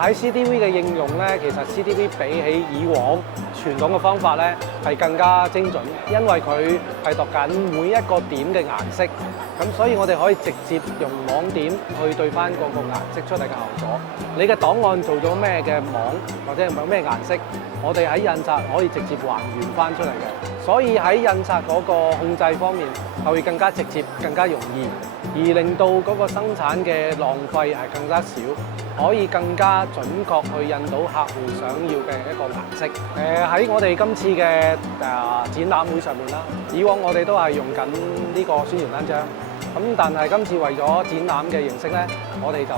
喺 CTV 嘅應用咧，其實 CTV 比起以往傳統嘅方法咧係更加精準，因為佢係度緊每一個點嘅顏色，咁所以我哋可以直接用網點去對翻嗰個顏色出嚟嘅效果。你嘅檔案做咗咩嘅網或者有咩顏色，我哋喺印刷可以直接還原翻出嚟嘅，所以喺印刷嗰個控制方面係會更加直接、更加容易，而令到嗰個生產嘅浪費係更加少。可以更加準確去印到客戶想要嘅一個顏色。喺我哋今次嘅展覽會上面啦，以往我哋都係用緊呢個宣傳單張，咁但係今次為咗展覽嘅形式咧，我哋就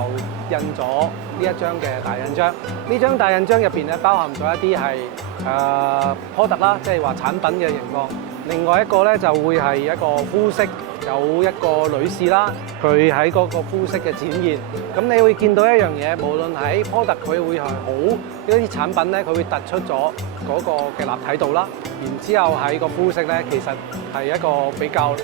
印咗呢一張嘅大印章。呢張大印章入邊咧包含咗一啲係product啦，即係話產品嘅情況。另外一個咧就會係一個膚色。有一個女士啦，佢喺嗰個膚色嘅展現，咁你會見到一樣嘢，無論喺 product 佢會係好一啲產品咧，佢會突出咗嗰個嘅立體度啦。然之後喺個膚色咧，其實係一個比較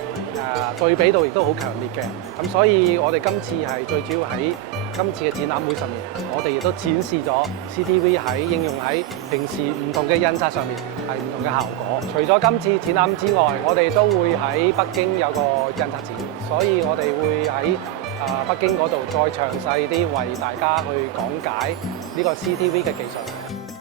對比度亦都好強烈嘅。咁所以我哋今次係最主要喺今次嘅展覽會上面，我哋亦都展示咗 CTV 喺應用喺平時唔同嘅印刷上面係唔同嘅效果。除咗今次展覽之外，我哋都會喺北京有個印刷展，所以我哋會喺北京嗰度再詳細啲為大家去講解呢個 CTV 嘅技術。